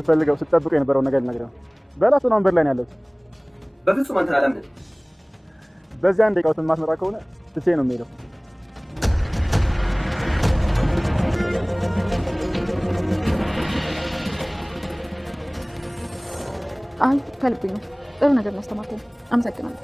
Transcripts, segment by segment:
ስትፈልገው ስትጠብቀው የነበረው ነገር ልነግርህ ነው። በላት ነው ወንበር ላይ ነው ያለሁት። በፍጹም አንተን አላምንም። በዚህ አንድ ደቂቃ ውስጥ የማትመጣ ከሆነ ትቼ ነው የምሄደው። አይ ከልቤ ነው። ጥሩ ነገር ነው ያስተማርከኝ። አመሰግናለሁ።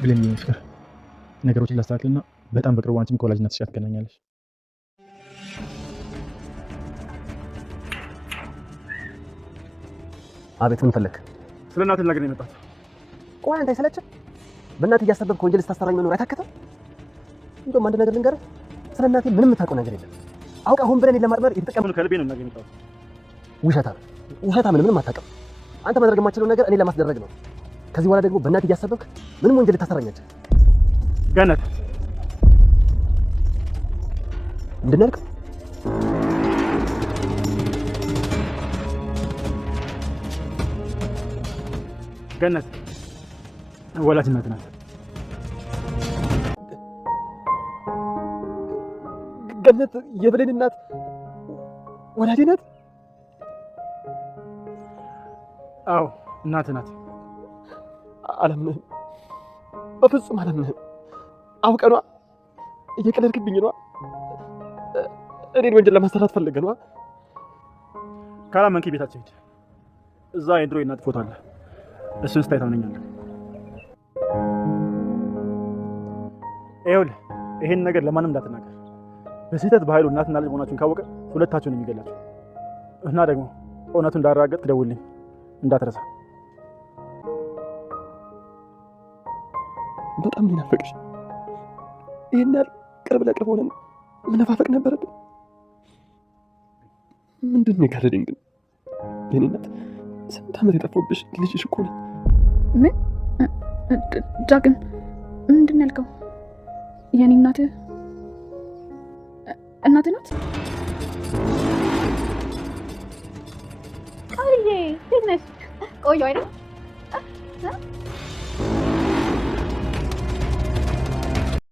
ብሌን ፍቅር ነገሮችን ላስተካክልና በጣም በቅርቡ አንቺም ከወላጅ እናትሽ ጋር ትገናኛለሽ። አቤት ምን ፈለክ? ስለ እናትህ ልነግርህ ነው የመጣሁት። ቆይ አንተ አይሰለችም? በእናትህ እያሰበብክ ወንጀል ስታሰራኝ መኖር አይታክትም? እንደውም አንድ ነገር ልንገርህ፣ ስለ እናቴ ምንም የምታውቀው ነገር የለም። አውቃ ሆን ብለን ለማጥመር የተጠቀምኩት ከልቤ ነው ልነግርህ የመጣሁት። ውሸታም ምንም አታውቅም። አንተ ማድረግ የማትችለው ነገር እኔ ለማስደረግ ነው። ከዚህ በኋላ ደግሞ በእናትህ እያሰበብክ ምንም ወንጀል ልታሰራኝ ገነት ምንድን ነው ያልከው? ገነት ወላጅ እናት ናት። ገነት የብሌን እናት ወላጅ ናት? አዎ እናት ናት። አላምንህም፣ በፍጹም አላምንህም። አውቀህ ነዋ፣ እየቀለድክብኝ ነዋ። እኔን ወንጀል ለማሰራት ፈልገህ ነዋ። ካላመንክ ቤታችን ሂድ። እዛ የድሮ የእናት ፎቶ አለ። እሱን ስታይ ታምነኛለህ። ይኸውልህ ይሄን ነገር ለማንም እንዳትናገር። በስህተት በኃይሉ እናትና ልጅ መሆናችሁን ካወቀ ሁለታችሁን የሚገላችሁ እና ደግሞ እውነቱን እንዳረጋገጥ ትደውልልኝ እንዳትረሳ። በጣም ነው ናፈቅሽ። ይሄን ያህል ቅርብ ለቅርብ ሆነን መነፋፈቅ ነበረብን። ምንድን ነው የጋረደኝ ግን? የኔ እናት ስንት ዓመት የጠፋሁብሽ ልጅሽ እኮ ነኝ። ምን ዳግም ምንድን ነው ያልከው? የኔ እናትህ ናት? አሪዬ እንዴት ነሽ? ቆየሁ አይደል?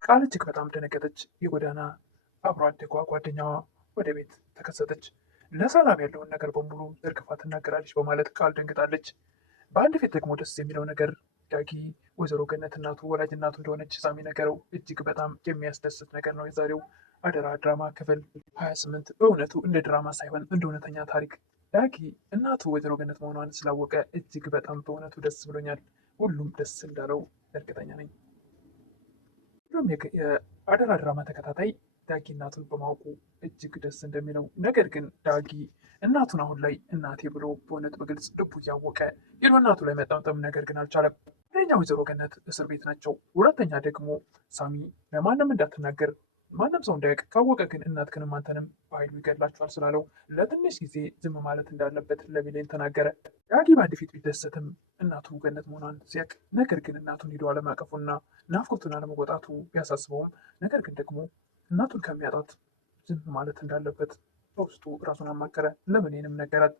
ቃል እጅግ በጣም ደነገጠች። የጎዳና አብሮ አደጓ ጓደኛዋ ወደ ቤት ተከሰተች። ለሰላም ያለውን ነገር በሙሉ ዘርግፋ ትናገራለች በማለት ቃል ደንግጣለች። በአንድ ፊት ደግሞ ደስ የሚለው ነገር ዳጊ ወይዘሮ ገነት እናቱ ወላጅ እናቱ እንደሆነች ሳሚ ነገረው። እጅግ በጣም የሚያስደስት ነገር ነው። የዛሬው አደራ ድራማ ክፍል 28 በእውነቱ እንደ ድራማ ሳይሆን እንደ እውነተኛ ታሪክ ዳጊ እናቱ ወይዘሮ ገነት መሆኗን ስላወቀ እጅግ በጣም በእውነቱ ደስ ብሎኛል። ሁሉም ደስ እንዳለው እርግጠኛ ነኝ። ሁሉም የአደራ ድራማ ተከታታይ ዳጊ እናቱን በማወቁ እጅግ ደስ እንደሚለው፣ ነገር ግን ዳጊ እናቱን አሁን ላይ እናቴ ብሎ በእውነት በግልጽ ልቡ እያወቀ ሄዶ እናቱ ላይ መጠምጠም፣ ነገር ግን አልቻለም። አንደኛ ወይዘሮ ገነት እስር ቤት ናቸው። ሁለተኛ ደግሞ ሳሚ ለማንም እንዳትናገር ማንም ሰው እንዳያውቅ፣ ካወቀ ግን እናትህንም አንተንም በኃይሉ ይገድላችኋል ስላለው ለትንሽ ጊዜ ዝም ማለት እንዳለበት ለብሌን ተናገረ። ዳጊ በአንድ ፊት ቢደሰትም እናቱ ገነት መሆኗን ሲያውቅ፣ ነገር ግን እናቱን ሄዶ አለማቀፉና ናፍቆቱን አለመወጣቱ ቢያሳስበውም፣ ነገር ግን ደግሞ እናቱን ከሚያጣት ዝም ማለት እንዳለበት በውስጡ ራሱን አማከረ። ለምኔንም ነገራት።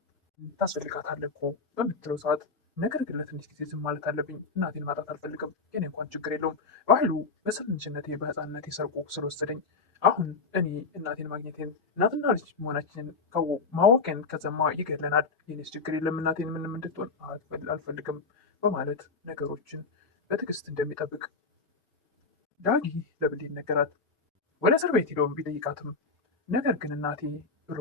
ታስፈልጋታለህ እኮ በምትለው ሰዓት፣ ነገር ግን ለትንሽ ጊዜ ዝም ማለት አለብኝ፣ እናቴን ማጣት አልፈልግም። የኔ እንኳን ችግር የለውም፣ በኃይሉ በስልንችነቴ በህፃንነቴ ሰርቆ ስለወሰደኝ አሁን እኔ እናቴን ማግኘቴን እናትና ልጅ መሆናችንን ማወቅን ከሰማ ይገድለናል። የኔስ ችግር የለም፣ እናቴን ምንም እንድትሆን አልፈልግም በማለት ነገሮችን በትዕግስት እንደሚጠብቅ ዳጊ ለብሌን ነገራት። ወደ እስር ቤት ሄደው ቢጠይቃትም ነገር ግን እናቴ ብሎ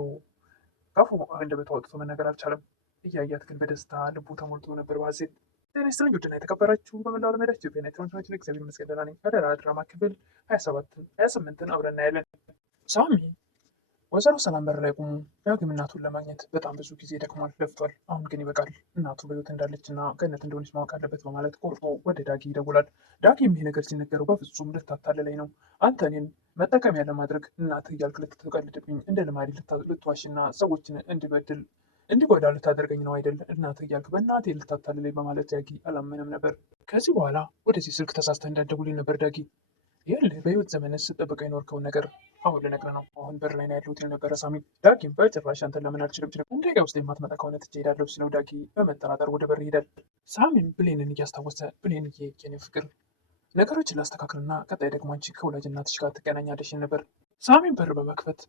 ካፉ አንደበቱ አውጥቶ መናገር አልቻለም። እያያት ግን በደስታ ልቡ ተሞልቶ ነበር በሐሴት። ጤና ይስጥልኝ ውድና የተከበራችሁ በመላው ዓለም ሄዳችሁ ኢትዮጵያ ኤሌክትሮኒክስ እግዚአብሔር ይመስገን ደህና ነኝ። አደራ ድራማ ክፍል 28ን አብረን እናያለን። ሳሚ ወይዘሮ ሰላም በር ላይ ቆሙ። ዳግም እናቱን ለማግኘት በጣም ብዙ ጊዜ ደክሟል፣ ለፍቷል። አሁን ግን ይበቃል፣ እናቱ በሕይወት እንዳለችና ገነት እንደሆነች ማወቅ አለበት በማለት ቆርጦ ወደ ዳጊ ይደውላል። ዳጊም ይህ ነገር ሲነገረው በፍጹም ልታታልለኝ ነው፣ አንተ እኔን መጠቀሚያ ለማድረግ እናትህ እያልክ ልትቀልድብኝ እንደ ልማዴ ልትዋሽና ሰዎችን እንዲጎዳ ልታደርገኝ ነው አይደል? እናትህ እያልክ በእናቴ ልታታልለኝ በማለት ዳጊ አላመነም ነበር። ከዚህ በኋላ ወደዚህ ስልክ ተሳስተህ እንዳትደውልኝ ነበር ዳጊ። ይኸውልህ በሕይወት ዘመንህ ስትጠብቀው የኖርከውን ነገር አሁን ልነግርህ ነው። አሁን በር ላይ ነው ያለሁት የነበረ ሳሚ። ዳጊም በጭራሽ አንተን ለምን አልችልም፣ እንደ ጋ ውስጥ የማትመጣ ከሆነ ትቼ እሄዳለሁ ሲለው ዳጊ በመጠራጠር ወደ በር ይሄዳል። ሳሚም ብሌንን እያስታወሰ ብሌንዬ የኔ ፍቅር ነገሮችን ላስተካክልና ቀጣይ ደግሞ አንቺ ከወላጅ እናትሽ ጋር ትገናኛለሽ ነበር። ሳሚን በር በመክፈት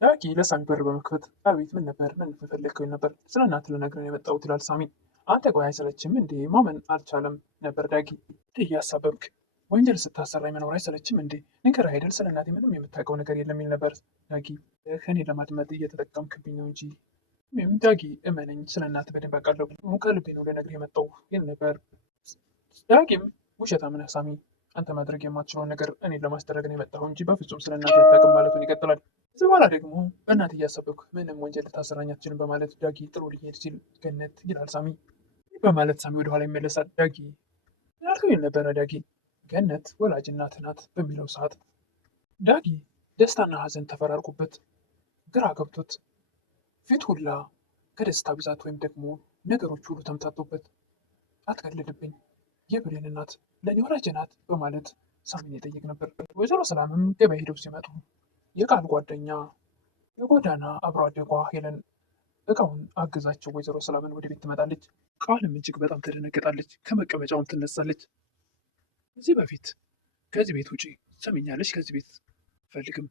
ዳጊ ለሳሚ በር በመክፈት አቤት ምን ነበር? ምን ፈለግከው ነበር? ስለ እናትህ ልነግርህ ነው የመጣሁት ይላል ሳሚ። አንተ ቆይ አይሰለችም እንዴ? ማመን አልቻለም ነበር ዳጊ። እያሳበብክ ወንጀል ስታሰራኝ መኖር አይሰለችም እንዴ? ንገረህ አይደል ስለ እናቴ ምንም የምታውቀው ነገር የለም ይል ነበር ዳጊ። ከእኔ ለማድመጥ እየተጠቀምክብኝ ነው እንጂ ወይም ዳጊ እመነኝ፣ ስለ እናትህ በደንብ አውቃለሁ። ከልቤ ነው ልነግርህ የመጣሁ ይል ነበር። ዳጊም ውሸታም ነህ ሳሚ፣ አንተ ማድረግ የማትችለውን ነገር እኔን ለማስደረግ ነው የመጣሁ እንጂ በፍጹም ስለ እናትህ አታውቅም ማለቱን ይቀጥላል። ከዚህ በኋላ ደግሞ በእናትህ እያሰብክ ምንም ወንጀል ልታሰራኝ አትችልም በማለት ዳጊ ጥሎ ሊሄድ ሲል ገነት ይላል ሳሚ በማለት ሳሚ ወደኋላ ይመለሳል። ዳጊ ያልከው የነበረ ዳጊ ገነት ወላጅ እናትህ ናት በሚለው ሰዓት ዳጊ ደስታና ሐዘን ተፈራርቁበት ግራ ገብቶት ፊት ሁላ ከደስታ ብዛት ወይም ደግሞ ነገሮች ሁሉ ተምታቶበት አትቀልድብኝ፣ የብሌን እናት ለእኔ ወላጅ ናት በማለት ሳሚን የጠየቅ ነበር። ወይዘሮ ሰላምም ገበያ ሄደው ሲመጡ የቃል ጓደኛ የጎዳና አብሮ አደጓ ሄለን እቃውን አግዛቸው ወይዘሮ ሰላምን ወደ ቤት ትመጣለች። ቃልም እጅግ በጣም ትደነግጣለች። ከመቀመጫውም ትነሳለች። ከዚህ በፊት ከዚህ ቤት ውጪ ሰሚኛለች፣ ከዚህ ቤት ፈልግም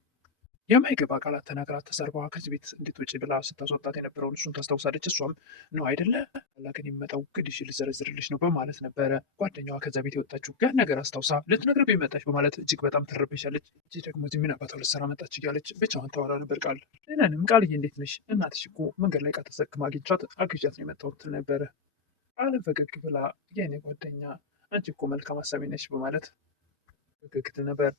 የማይገባ ቃላት ተናግራ ተሰርባ ከዚህ ቤት እንድትወጪ ብላ ስታስወጣት የነበረውን እሱን ታስታውሳለች። እሷም ነው አይደለ ላክን የሚመጣው ግድሽ ልዘረዝርልሽ ነው በማለት ነበረ ጓደኛዋ ከዛ ቤት የወጣችው። ያን ነገር አስታውሳ ልትነግረኝ መጣች በማለት እጅግ በጣም ትረበሻለች። እዚህ ደግሞ እዚህ ምን አባቷ ልትሰራ መጣች እያለች ብቻዋን ታወራ ነበር። ቃል ሌላንም ቃልዬ እንዴት ነሽ? እናትሽ እኮ መንገድ ላይ ዕቃ ተሸክማ አግኝቻት አግዣት ነው የመጣሁት ትል ነበረ። ቃልም ፈገግ ብላ የእኔ ጓደኛ አንቺ እኮ መልካም አሳቢ ነሽ በማለት ፈገግ ትል ነበር።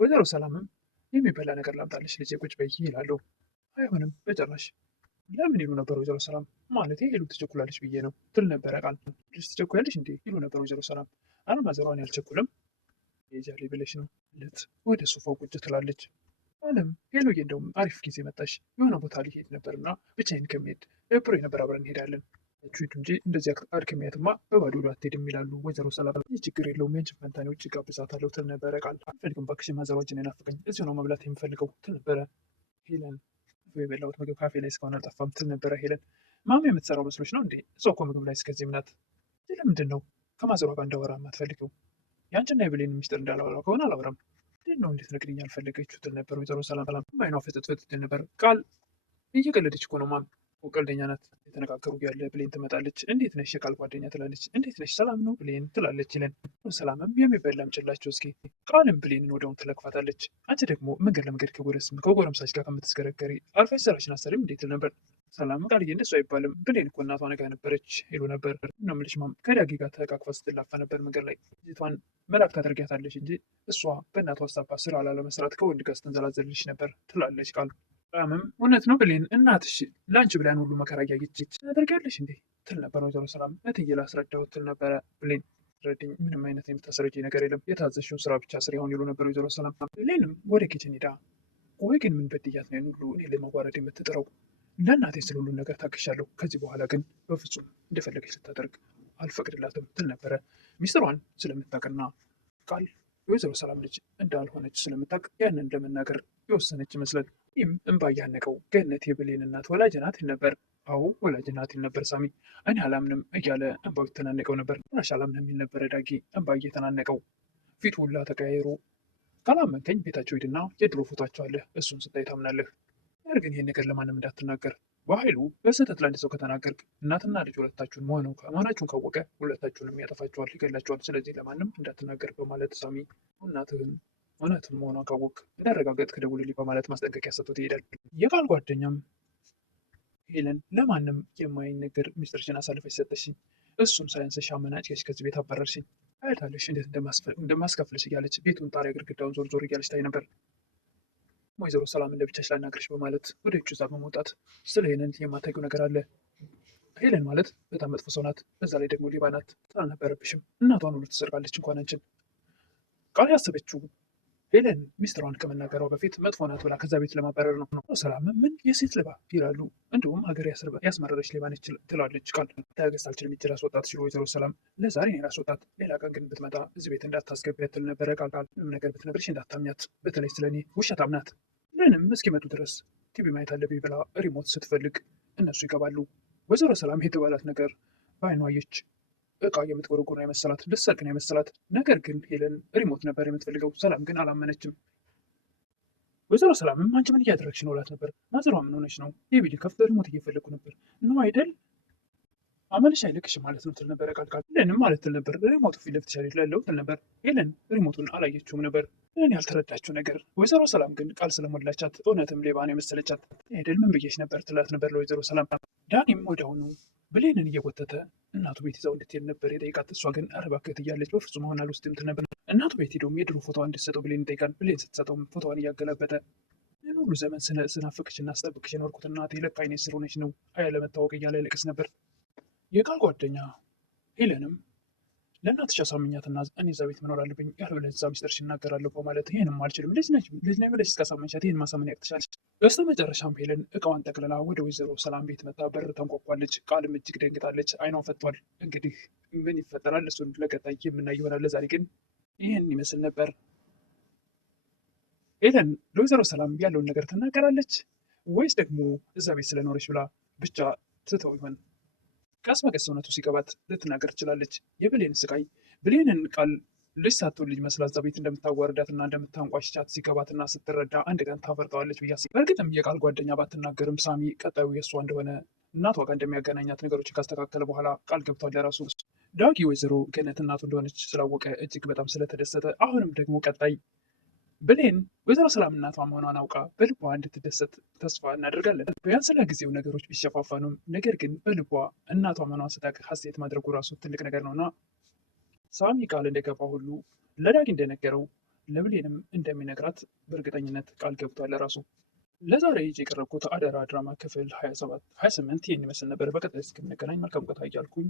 ወይዘሮ ሰላምም የሚበላ ነገር ላምጣልሽ ልጄ ቁጭ በይ ይላሉ። አይሆንም በጭራሽ ለምን ይሉ ነበር ወይዘሮ ሰላም። ማለቴ ሄሉ ትቸኩላለች ብዬ ነው ትል ነበረ ቃል። ልጅ ትቸኩያለሽ እንዴ ይሉ ነበር ወይዘሮ ሰላም። አለማዘሯን ያልቸኩልም የጃሌ ብለሽ ነው ልት ወደ ሶፋው ቁጭ ትላለች። አለም ሄሎዬ እንደውም አሪፍ ጊዜ መጣሽ፣ የሆነ ቦታ ሊሄድ ነበርና ብቻዬን ከሚሄድ ብሮ ነበር አብረን እንሄዳለን ሂዱ እንጂ እንደዚህ አድክሚያትማ በባዶ አትሄድም ይላሉ ወይዘሮ ሰላም። ይህ ችግር የለውም የአንቺን ፈንታኔ ውጭ ጋብዛታለሁ ትል ነበረ ቃል። አልፈልግም እባክሽ ማዘሯችን ናፍቀኝ እዚሁ ነው መብላት የምፈልገው ትል ነበረ ሄለን። የበላሁት ምግብ ካፌ ላይ እስካሁን አልጠፋም ትል ነበረ ሄለን። ማሚ የምትሰራው መስሎች ነው እንዴ? እሷ እኮ ምግብ ላይ እስከዚህ ምናት። ለምንድን ነው ከማዘሯ ጋር እንዳወራ የማትፈልጊው? የአንቺና የብሌን ሚስጥር እንዳላወራ ከሆነ አላወራም። እንዴት ነው እንዴት ነግሪኝ አልፈለገችው ትል ነበር ወይዘሮ ሰላም። አይኗ ፍጥጥ ፍጥጥ ትል ነበር ቃል። እየቀለደች እኮ ነው ማም ቀልደኛ ናት። የተነጋገሩ ያለ ብሌን ትመጣለች። እንዴት ነሽ የቃል ጓደኛ ትላለች። እንዴት ነሽ ሰላም ነው ብሌን ትላለች ይለን። ሰላምም የሚበላም ጭላቸው እስኪ ቃልም ብሌንን ወደውን ትለክፋታለች። አንቺ ደግሞ መንገድ ለመንገድ ከጎረምሳች ጋር ከምትስገረገሪ አርፈሽ ስራሽን አሰሪም እንዴት ትል ነበር። ሰላም ቃልዬ እንደሱ አይባልም ብሌን እኮ እናቷ ነጋ ነበረች ይሉ ነበር። እና ምልሽ ማም ከዳጊ ጋር ተቃቅፋ ስትላፋ ነበር መንገድ ላይ ልጅቷን መላክ ታደርጊያታለች እንጂ እሷ በእናቷ ሀሳባ ስራ ላለመስራት ከወንድ ጋር ስትንዘላዘልሽ ነበር ትላለች ቃል። ሰላምም እውነት ነው ብሌን እናትሽ ለአንቺ ብላን ሁሉ መከራ እያየች ታደርጊያለሽ እንዴ ትል ነበር ወይዘሮ ሰላም። እትዬ ላስረዳሁት ትል ነበረ ብሌን። ረድኝ ምንም አይነት የምታስረጅ ነገር የለም የታዘሽውን ስራ ብቻ ስር ይሆን ይሉ ነበር ወይዘሮ ሰላም። ብሌንም ወደ ኪችን ሄዳ ቆይ ግን ምን በድያት ነው ሁሉ እኔ ለመዋረድ የምትጥረው? ለእናቴ ስለ ሁሉን ነገር ታክሻለሁ። ከዚህ በኋላ ግን በፍጹም እንደፈለገች ልታደርግ አልፈቅድላትም ትል ነበረ። ሚስጥሯን ስለምታውቅና ቃል የወይዘሮ ሰላም ልጅ እንዳልሆነች ስለምታውቅ ያንን ለመናገር የወሰነች ይመስላል። ይህም እንባ እያነቀው ገነት የብሌን እናት ወላጅ ናት ይል ነበር። አዎ ወላጅ ናት ይል ነበር ሳሚ። እኔ አላምንም እያለ እንባው የተናነቀው ነበር። ራሽ አላምንም የሚል ነበረ ዳጊ እንባ እየተናነቀው ፊት ሁላ ተቀያይሮ። ካላመንከኝ ቤታቸው ሂድና የድሮ ፎቷቸው አለ እሱን ስታይ ታምናለህ። ነገር ግን ይህን ነገር ለማንም እንዳትናገር። በኃይሉ በስህተት ለአንድ ሰው ከተናገርክ እናትና ልጅ ሁለታችሁን መሆናችሁን ካወቀ ሁለታችሁንም ያጠፋችኋል፣ ይገላችኋል። ስለዚህ ለማንም እንዳትናገር በማለት ሳሚ እናትህን እውነቱን መሆኗን ካወቅ እንዳረጋገጥክ ደውልልኝ በማለት ማስጠንቀቂያ ሰጥቶት ይሄዳል። የቃል ጓደኛም ሄለን ለማንም የማይነገር ሚስጥርሽን አሳልፈሽ ሰጠሽኝ፣ እሱም ሳያንስሽ አመናጭሽ ከዚህ ቤት አባረርሽኝ፣ አያታለሽ እንዴት እንደማስከፍልሽ እያለች ቤቱን ጣሪያ ግድግዳውን ዞር ዞር እያለች ታይ ነበር። ወይዘሮ ሰላምን ለብቻሽ ላናግርሽ በማለት ወደ እጁ እዛ በመውጣት ስለ ሄለን የማታውቂው ነገር አለ። ሄለን ማለት በጣም መጥፎ ሰው ናት፣ በዛ ላይ ደግሞ ሌባ ናት። አልነበረብሽም። እናቷን ሁሉ ትሰርቃለች እንኳን አንቺን። ቃል ያሰበችው ሄለን ሚስጥሯን ከመናገሯ በፊት መጥፎ ናት ብላ ከዛ ቤት ለማባረር ነው። ሰላም ምን የሴት ሌባ ይላሉ፣ እንዲሁም ሀገር ያስመረረች ሌባ ነች ትላለች ቃል። ታገስ አልችልም እጅ ላስወጣት ሲሉ ወይዘሮ ሰላም ለዛሬ እኔ ላስወጣት፣ ሌላ ቀን ግን ብትመጣ እዚህ ቤት እንዳታስገቢያት ትል ነበረ ቃል። ምንም ነገር ብትነግርሽ እንዳታምኛት፣ በተለይ ስለኔ ውሸታም ናት። ምንም እስኪመጡ ድረስ ቲቪ ማየት አለብኝ ብላ ሪሞት ስትፈልግ እነሱ ይገባሉ። ወይዘሮ ሰላም የተባላት ነገር በአይኗ አየች። እቃ የምትጎረጎር ነው የመሰላት፣ ልትሰርቅ ነው የመሰላት። ነገር ግን ሄለን ሪሞት ነበር የምትፈልገው። ሰላም ግን አላመነችም። ወይዘሮ ሰላምም አንቺ ምን እያደረግሽ ነው እላት ነበር። ናዝሯ ምን ሆነች ነው? የቤሊ ከፍተ ሪሞት እየፈለግኩ ነበር ነው አይደል? አመልሽ አይለቅሽ ማለት ነው ትል ነበረ ቃል ሄለንም ማለት ትል ነበር። ሪሞቱ ፊት ለፊትሽ ያለው ትል ነበር። ሄለን ሪሞቱን አላየችውም ነበር። ሄለን ያልተረዳችው ነገር ወይዘሮ ሰላም ግን ቃል ስለሞላቻት እውነትም ሌባ ነው የመሰለቻት። ሄደል ምን ብዬሽ ነበር ትላት ነበር ለወይዘሮ ሰላም። ዳኒም ወዲያውኑ ብሌንን እየጎተተ እናቱ ቤት ይዛው እንድትሄድ ነበር የጠይቃት። እሷ ግን ኧረ እባክህ እያለች በፍጹም አሁን አልወስድም ትል ነበር። እናቱ ቤት ሄዶም የድሮ ፎቶዋን እንድትሰጠው ብሌን ይጠይቃል። ብሌን ስትሰጠውም ፎቶዋን እያገላበጠ ይህን ሁሉ ዘመን ስናፍቅሽ እና ስጠብቅሽ የኖርኩት እናቴ ለካ አይኔ ስር ሆነች ነው አያለመታወቅ እያለ ያለቅስ ነበር። የቃል ጓደኛ ሄለንም ለእናትሽ አሳምኛትና እኔ እዛ ቤት መኖር አለብኝ ያለበለዚያ እዛ ሚስጥርሽ እናገራለሁ በማለት ይህንም አልችልም ልጅ ነኝ ብለሽ እስካሳመንሻት ይህን ማሳመን ያቅትሻለች። በስተ መጨረሻም ሄለን እቃዋን ጠቅልላ ወደ ወይዘሮ ሰላም ቤት መጣ። በር ተንኳኳለች። ቃልም እጅግ ደንግጣለች። አይኗን ፈቷል። እንግዲህ ምን ይፈጠራል እሱን ለቀጣይ የምናይ ይሆናል። ዛሬ ግን ይህን ይመስል ነበር። ሄለን ለወይዘሮ ሰላም ያለውን ነገር ትናገራለች ወይስ ደግሞ እዛ ቤት ስለኖረች ብላ ብቻ ትተው ይሆን? ቀስ በቀስ እውነቱ ሲገባት ልትናገር ትችላለች። የብሌን ስቃይ ብሌንን ቃል ልጅ ሳትሆን ልጅ መስላ እዛ ቤት እንደምታዋርዳትና እንደምታንቋሽቻት ሲገባትና ስትረዳ አንድ ቀን ታፈርጠዋለች ብያ በእርግጥም የቃል ጓደኛ ባትናገርም ሳሚ ቀጣዩ የእሷ እንደሆነ እናቷ ጋር እንደሚያገናኛት ነገሮችን ካስተካከለ በኋላ ቃል ገብቷል ለራሱ። ዳጊ ወይዘሮ ገነት እናቱ እንደሆነች ስላወቀ እጅግ በጣም ስለተደሰተ አሁንም ደግሞ ቀጣይ ብሌን ወይዘሮ ሰላም እናቷ መሆኗን አውቃ በልቧ እንድትደሰት ተስፋ እናደርጋለን። ቢያንስ ለጊዜው ነገሮች ቢሸፋፈኑም ነገር ግን በልቧ እናቷ መሆኗን ስታውቅ ሀሴት ማድረጉ ራሱ ትልቅ ነገር ነውና ሳሚ ቃል እንደገባ ሁሉ ለዳጊ እንደነገረው ለብሌንም እንደሚነግራት በእርግጠኝነት ቃል ገብቷል ለራሱ። ለዛሬ ይዤ የቀረብኩት አደራ ድራማ ክፍል 28 ይህን ይመስል ነበር። በቀጣይ እስክንገናኝ መልካም ቆይታ እያልኩኝ